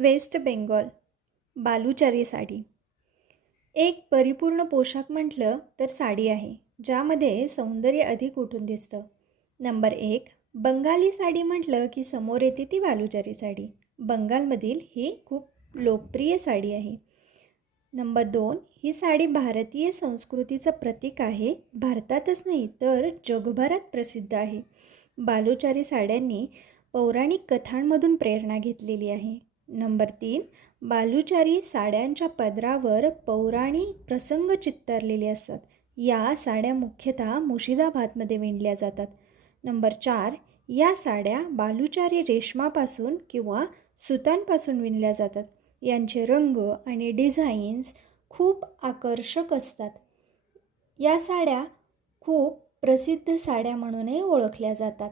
Waste Bengal बालुचारी sari एक परिपूर्ण पोशाख म्हटलं तर साडी आहे, ज्यामध्ये सौंदर्य अधिक उठून दिसतं. नंबर 1, बंगाली साडी म्हटलं की समोर येते ती बालुचारी साडी. बंगालमधील ही खूप लोकप्रिय साडी आहे. नंबर 2, ही साडी भारतीय संस्कृतीचं प्रतीक आहे. भारतातच नाही तर जगभरात प्रसिद्ध आहे. बालुचारी साड्यांनी पौराणिक कथांमधून प्रेरणा घेतलेली आहे. नंबर 3, बालुचारी साड्यांच्या पदरावर पौराणिक प्रसंग चित्तरलेले असतात. या साड्या मुख्यतः मुर्शिदाबादमध्ये विणल्या जातात. नंबर 4, या साड्या बालुचारी रेशमापासून किंवा सुतांपासून विणल्या जातात. यांचे रंग आणि डिझाईन्स खूप आकर्षक असतात. या साड्या खूप प्रसिद्ध साड्या म्हणूनही ओळखल्या जातात.